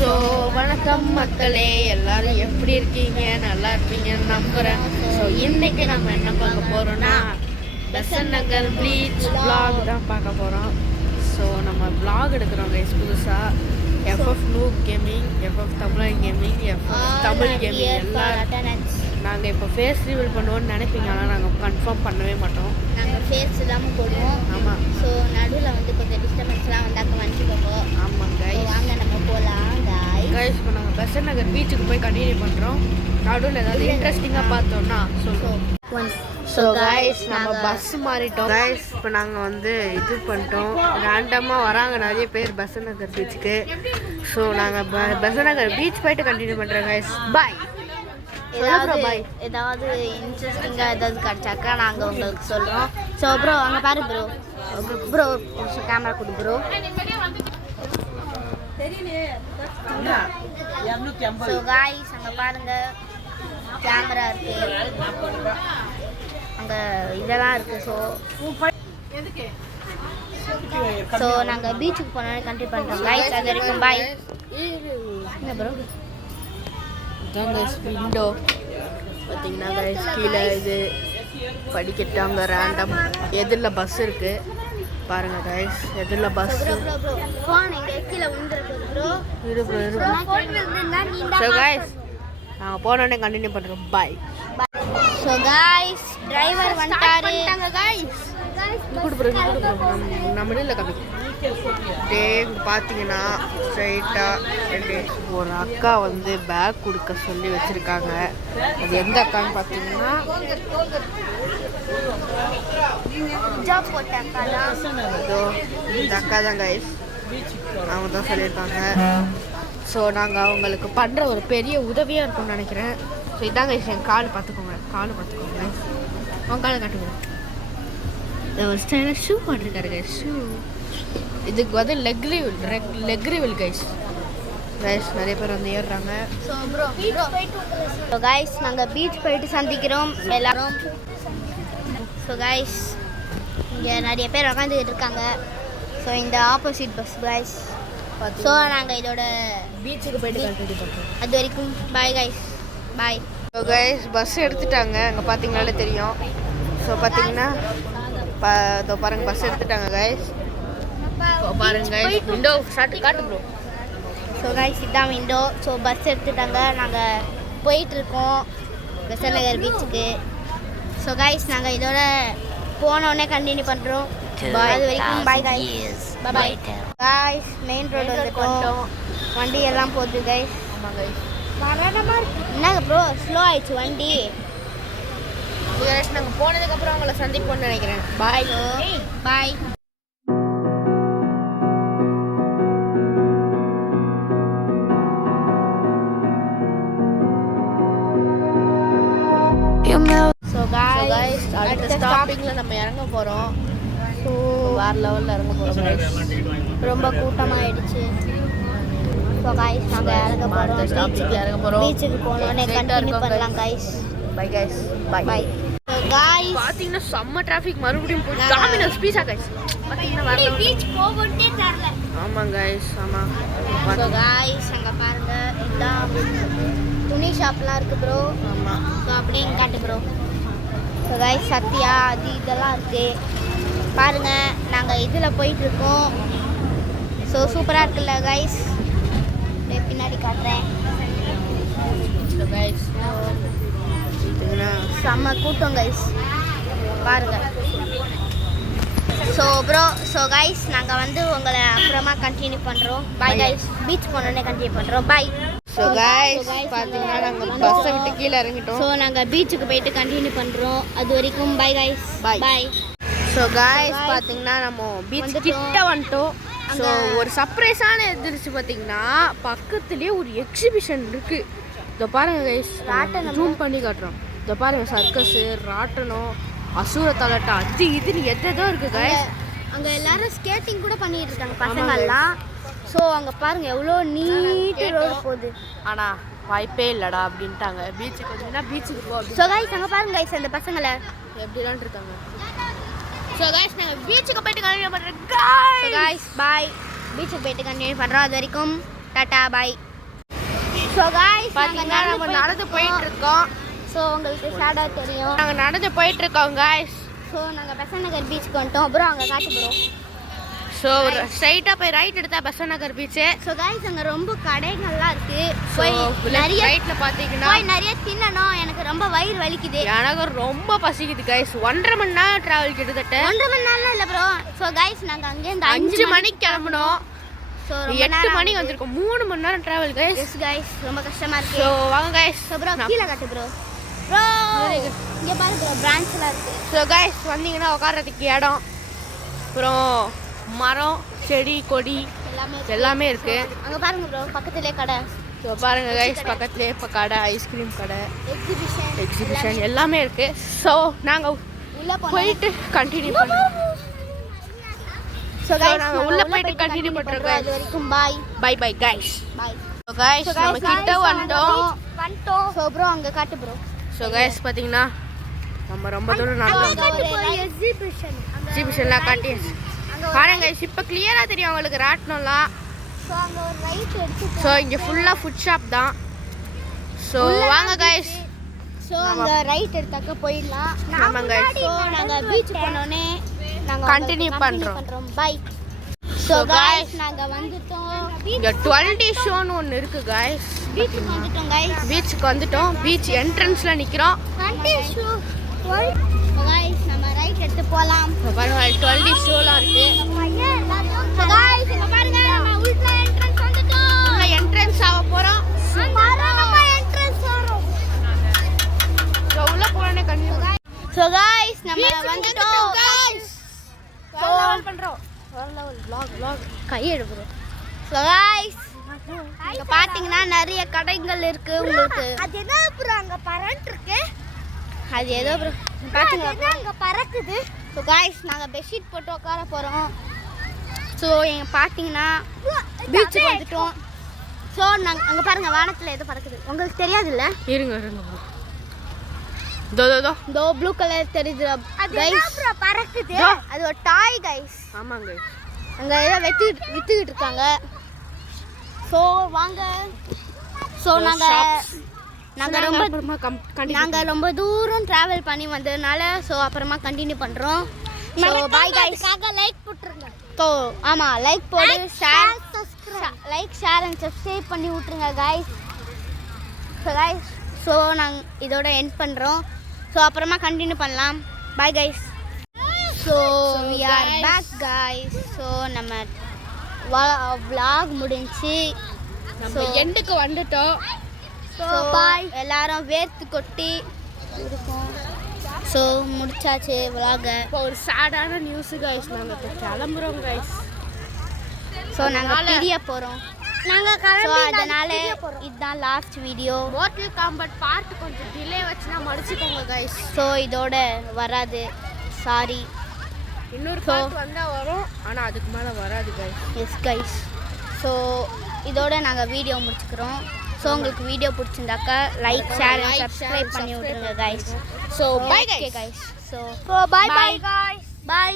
So வணக்கம் மக்களே, எல்லாரும் எப்படி இருக்கீங்க? நல்லா இருப்பீங்கன்னு நம்புகிறேன். ஸோ இன்றைக்கி நம்ம என்ன பார்க்க போகிறோன்னா பெசன்ட் நகர் பீச் vlog தான் பார்க்க போகிறோம். ஸோ நம்ம vlog எடுக்கிறோம் கைஸ் புதுசாக. FF noob gaming, FF Tamil gaming, FF Tamil gaming எல்லாம் நாங்கள் இப்போ ஃபேஸ் ரிவீல் பண்ணுவோன்னு நினைப்பீங்க. ஆனால் நாங்கள் கன்ஃபார்ம் பண்ணவே மாட்டோம். நாங்கள் ஃபேஸ் இல்லாமல் போடுவோம். ஆமாம். ஸோ நடுவில் வந்து கொஞ்சம் டிஸ்டர்பன்ஸ்லாம் வந்தாக்க வந்துக்கோங்க. ஆமாம் கைஸ், வாங்க நம்ம போகலாம் கைஸ். இப்போ நாங்கள் பெசன்ட் நகர் பீச்சுக்கு போய் கண்டினியூ பண்ணுறோம். நடுவில் ஏதாவது இன்ட்ரெஸ்டிங்காக பார்த்தோன்னா சொல்லுவோம். ஸோ கைஸ், நம்ம பஸ் மாறிட்டோம் கைஸ். இப்போ நாங்கள் வந்து இது பண்ணிட்டோம். ரேண்டமாக வராங்க நிறைய பேர் பெசன்ட் நகர் பீச்சுக்கு. ஸோ நாங்கள் பெசன்ட் நகர் பீச் போயிட்டு கண்டினியூ பண்ணுறோம் கைஸ். பாய். ஏதாவது இன்ட்ரெஸ்டிங்காக ஏதாவது கிடச்சாக்கா நாங்கள் உங்களுக்கு சொல்கிறோம். ஸோ ப்ரோ அங்கே பாரு ப்ரோ. ப்ரோ கேமரா கொடு ப்ரோ. ஸோ காய்ஸ் அங்கே பாருங்க, கேமரா இருக்கு, அங்கே இதெல்லாம் இருக்கு. ஸோ நாங்கள் பீச்சுக்கு போனாலும் கண்டினியூ பண்ணுறோம் காய்ஸ். அது வரைக்கும் பாய். என்ன ப்ரோ இதான் கைஸ் விண்டோ பார்த்தீங்கன்னா கைஸ், கீழே இது படிக்கட்டு, அங்கே ரேண்டம் எதிரில் பஸ் இருக்குது பாருங்கள் கைஸ். எதிரில் பஸ் ஸோ கைஸ் நாங்கள் போனோடனே கண்டினியூ பண்ணுறோம். பாய். ஸோ காய்ஸ் டிரைவர் வந்துட்டாரு கைஸ். நம்ம இல்லை கம்மி டே பார்த்தீங்கன்னா ஸ்ட்ரைட்டாக ஒரு அக்கா வந்து பேக் கொடுக்க சொல்லி வச்சுருக்காங்க. அது எந்த அக்கான்னு பார்த்தீங்கன்னா இதோ இந்த அக்கா தான் கைஸ், அவங்க தான் சொல்லியிருக்காங்க. ஸோ நாங்கள் அவங்களுக்கு பண்ணுற ஒரு பெரிய உதவியாக இருக்கும்னு நினைக்கிறேன். ஸோ இதாங்க என் கால் பார்த்துக்கோங்க, கால் பார்த்துக்கோங்க. அவங்க காலை காட்டுங்க. ஒரு ஸ்டைலாக ஷூ போட்டிருக்காரு கைஸ். ஷூ இதுக்கு வந்து லெக் ரிவில் கைஸ். நிறைய பேர் வந்து ஏறுறாங்க. ஸோ கைஸ் நாங்கள் பீச் போயிட்டு சந்திக்கிறோம் எல்லாரும். ஸோ கைஸ் இங்கே நிறைய பேர் உட்காந்துக்கிட்டு இருக்காங்க. ஸோ இந்த ஆப்போசிட் பஸ் கைஸ். ஸோ நாங்கள் இதோட பீச்சுக்கு போயிட்டு கண்டினியூ பண்ணுறோம். அது வரைக்கும் பாய் கைஸ், பாய். ஸோ கைஸ் பஸ் எடுத்துட்டாங்க, அங்கே பார்த்தீங்கனாலே தெரியும். ஸோ பார்த்தீங்கன்னா இதோ பாருங்க பஸ் எடுத்துட்டாங்க கைஸ். பாருங்க கைஸ், விண்டோ ஷாட் காட்டு ப்ரோ. ஸோ கைஸ் இதான் விண்டோ. ஸோ பஸ் எடுத்துட்டாங்க, நாங்கள் போயிட்டுருக்கோம் பெசன்ட் நகர் பீச்சுக்கு. ஸோ கைஸ் நாங்கள் இதோட போனோடனே கண்டினியூ பண்ணுறோம். அது வரைக்கும் bye guys, bye guys. Main road வந்துட்டோம், வண்டி எல்லாம் போகுது கைஸ். ஆமாம் கைஸ். என்னங்க ப்ரோ ஸ்லோ ஆயிடுச்சு வண்டி. நாங்கள் போனதுக்கப்புறம் அவங்கள சந்திப்போம்னு நினைக்கிறேன். பாய் பாய். ஸோ காய்ஸ் அடுத்த ஸ்டாப்பிங்கில் நம்ம இறங்க போகிறோம். ஸோ வேறு லெவலில் இறங்க போகிறோம். ரொம்ப கூட்டமாகிடுச்சு. ஸோ காய்ஸ் நாங்கள் இறங்க போகிறோம், ஸ்டாப்பிங்கில் இறங்க போகிறோம். பீச்சுக்கு போனோடனே கண்டினியூ பண்ணலாம் guys. By guys, bye bye. Guys பார்த்தீங்கன்னா செம்ம டிராஃபிக் மறுபடியும் போய் டாமினோஸ் பீஸா கைஸ். பார்த்தீங்கன்னா பீச் போகட்டே தரல. ஆமாம் கைஸ், ஆமாம். ஸோ காய்ஸ் அங்கே பாருங்க, இதான் துணி ஷாப்லாம் இருக்குது ப்ரோ. ஆமாம். ஸோ அப்படியே காட்டு ப்ரோ. ஸோ காய்ஸ் சத்யா அது இதெல்லாம் இருக்குது பாருங்கள். நாங்கள் இதில் போயிட்டுருக்கோம். ஸோ சூப்பராக இருக்குல்ல கைஸ், பின்னாடி காட்டுறேன். ஸோ கைஸ் செம்ம கூட்டம் கைஸ் பாருங்கள். ஸோ ப்ரோ ஸோ கைஸ் நாங்கள் வந்து உங்களை அப்புறமா கண்டினியூ பண்ணுறோம். Bye guys. பீச் போனோடனே கண்டினியூ பண்ணுறோம். பாய். ஸோ கைஸ் பார்த்தீங்கன்னா நாங்கள் பஸ்ஸை விட்டு கீழே இறங்கிட்டோம். ஸோ நாங்கள் பீச்சுக்கு போயிட்டு கண்டினியூ பண்ணுறோம். அது வரைக்கும் பாய் கைஸ், பாய். ஸோ கைஸ் பார்த்தீங்கன்னா நம்ம பீச் கிட்ட வந்துட்டோம். ஸோ ஒரு சர்ப்ரைஸான எதிர்த்து பார்த்தீங்கன்னா பக்கத்துலேயே ஒரு எக்ஸிபிஷன் இருக்குது. இதை பாருங்கள் கைஸ், ராட்டனம் ஜூம் பண்ணி காட்டுறோம். இதை பாருங்கள், சர்க்கஸு, ராட்டனம், அசுர தலட்டா, அது இதுன்னு எதோ இருக்குது கைஸ். அங்கே எல்லாரும் ஸ்கேட்டிங் கூட பண்ணிட்டு இருக்காங்க பசங்கள்லாம். ஸோ அங்கே பாருங்கள் எவ்வளோ நீட்டு ரோடு போகுது. ஆனால் வாய்ப்பே இல்லைடா அப்படின்ட்டாங்க. பீச்சுக்கு வந்தீங்கன்னா பீச்சுக்கு போ. ஸோ கைஸ் அங்கே பாருங்க கைஸ் அந்த பசங்களை எப்படிலாம் இருக்காங்க. ஸோ கைஸ் நாங்கள் பீச்சுக்கு போயிட்டு கண்டினியூ பண்ணுறோம். So guys bye. பீச்சுக்கு போயிட்டு கண்டினியூ பண்ணுறோம். அது வரைக்கும் டாட்டா பாய். ஸோ காய்ஸ் பார்த்தீங்கன்னா நம்ம நடந்து போயிட்டு இருக்கோம். ஸோ உங்களுக்கு ஷேடோ தெரியும். நாங்கள் நடந்து போயிட்டு இருக்கோம் காய்ஸ். ஸோ நாங்கள் பெசன்ட் நகர் பீச்சுக்கு வந்துட்டோம். அப்புறம் அங்கே காட்டு போகிறோம். ஸோ ஸ்ட்ரைட்டாக போய் ரைட் எடுத்தா பெசன்ட் நகர் பீச்சு. ஸோ காய்ஸ் அங்கே ரொம்ப கடைகள்லாம் இருக்குது. போய் நிறைய ரைட்டில் பார்த்தீங்கன்னா நிறைய தின்னணும். எனக்கு ரொம்ப வயிறு வலிக்குது. எனக்கு ரொம்ப பசிக்குது காய்ஸ். 1.5 மணி நேரம் ட்ராவல் கிட்டத்தட்ட. 1.5 மணி நேரம் இல்லை ப்ரோ. ஸோ காய்ஸ் நாங்கள் அங்கேருந்து 5 மணிக்கு கிளம்பணும். ஸோ 8 மணிக்கு வந்திருக்கோம். 3 மணி நேரம் ட்ராவல் காய்ஸ். எஸ் காய்ஸ் ரொம்ப கஷ்டமாக இருக்குது. ஸோ வாங்க காய்ஸ். ஸோ ப்ரோ கீழே காட்டு ப்ரோ. ப்ரோ இங்கே பாரு ப்ரோ பிரான்ச்லாம் இருக்குது. ஸோ காய்ஸ் வந்தீங்கன்னா உட்கார்றதுக்கு இடம், அப்புறம் மரம், செடி, கொடி எல்லாமே இருக்கு. அங்கே பாருங்க ப்ரோ பக்கத்துலேயே கடை. ஸோ பாருங்க கைஸ், பக்கத்துலேயே இப்போ கடை, ஐஸ்கிரீம் கடை, எக்ஸிபிஷன் எல்லாமே இருக்கு. ஸோ நாங்கள் உள்ளே போயிட்டு கண்டினியூ பண்ணுறோம். ஸோ நாங்கள் உள்ளே போயிட்டு கண்டினியூ பண்ணுறோம். அது வரைக்கும் பாய் பை பை கைஸ். பாய். ஸோ கைஸ் நம்ம கிட்ட வந்துட்டோம். ஸோ ப்ரோ அங்கே காட்டு ப்ரோ. ஸோ கைஸ் பார்த்தீங்கன்னா நம்ம ரொம்ப தூரம் நடந்தோம். எக்ஸிபிஷன்லாம் காட்டி பாருங்க கைஸ். இப்போ கிளியராக தெரியும் உங்களுக்கு ராட்டினம்லாம். ஸோ அங்கே ஒரு ரைட் எடுத்து. ஸோ இங்கே ஃபுல்லாக ஃபுட் ஷாப் தான். ஸோ வாங்க கைஸ். ஸோ அங்கே ரைட் எடுத்தாக்க போயிடலாம். ஆமாம் கைஸ். ஸோ நாங்கள் பீச் போனோடனே நாங்கள் கண்டினியூ பண்ணுறோம். பை. ஸோ கைஸ் நாங்கள் வந்துட்டோம். இங்கே 12 ஷோன்னு ஒன்று இருக்குது கைஸ். பீச்சுக்கு வந்துட்டோம் கைஸ். பீச்சுக்கு வந்துட்டோம். பீச் என்ட்ரன்ஸில் நிற்கிறோம். கைஸ் நம்ம ரைட் எடுத்து போகலாம். பாருங்க 12 ஷோலாம் இருக்குது. கைஸ் இங்க பாருங்க நம்ம உள்ள என்ட்ரன்ஸ் வந்துட்டோம். உள்ள என்ட்ரன்ஸ் ஆக போகிறோம். நம்ம என்ட்ரன்ஸ் வரோம். ஸோ உள்ளே போனே கண்டினியூ. ஸோ கைஸ் நம்ம வந்துட்டோம் கைஸ். ஸோ பண்ணுறோம் கை எடுக்கிறோம். ஸோ கைஸ் இங்க பாத்தீங்கன்னா நிறைய கடைகள் இருக்கு உங்களுக்கு. அது என்ன ப்ரோ அங்க பறந்து இருக்கு? அது ஏதோ ப்ரோ பாத்தீங்களா அங்க பறக்குது. ஸோ கைஸ் நாங்க பெட்ஷீட் போட்டு உட்கார போறோம். ஸோ எங்க பாத்தீங்கன்னா பீச்சுக்கு வந்துட்டோம். ஸோ நாங்கள் அங்கே பாருங்க வானத்தில் ஏதோ பறக்குது. உங்களுக்கு தெரியாதுல்ல? இருங்க இருங்க தோ தோ தோ தோ ப்ளூ கலர் தெரியுது கைஸ். பறக்குது. அது ஒரு டாய் கைஸ். ஆமாங்க. அங்கே ஏதோ வித்துக்கிட்டு இருக்காங்க. ஸோ வாங்க. ஸோ நாங்கள் ரொம்ப தூரம் ட்ராவல் பண்ணி வந்ததுனால ஸோ அப்புறமா கண்டினியூ பண்ணுறோம். So bye guys. லைக் போட்டுருங்க. ஸோ ஆமாம் லைக் போடு, ஷேர் அண்ட் சப்ஸ்கிரைப் பண்ணி விட்ருங்க கைஸ். ஸோ கைஸ் ஸோ நாங்கள் இதோட எண்ட் பண்ணுறோம். ஸோ அப்புறமா கண்டினியூ பண்ணலாம். Bye guys. So we are back guys. So நம்ம vlog முடிஞ்சு நம்ம எண்டுக்கு வந்துட்டோம். So bye. எல்லாரும் வேர்த்து கொட்டி இருக்கும். ஸோ முடிச்சாச்சு vlog. இப்போ ஒரு சேடான நியூஸ் கைஸ். நாங்கள் இப்போ கிளம்புறோம் கைஸ். ஸோ நாங்கள் பிரிய போகிறோம். ஸோ அதனால இதுதான் last video. Mortal combat part கொஞ்சம் டிலே வச்சுனா மடிச்சுக்கோங்க கைஸ். ஸோ இதோட வராது, சாரி. இன்னொரு பார்ட் வந்தால் வரும், ஆனால் அதுக்கு மேலே வராது கைஸ். S guys. ஸோ இதோட நாங்கள் வீடியோ முடிச்சுக்கிறோம். ஸோ உங்களுக்கு வீடியோ பிடிச்சிருந்தாக்கா லைக், ஷேர் அண்ட் சப்ஸ்கிரைப் பண்ணி விட்ருங்க guys. So bye guys. So bye bye guys. By.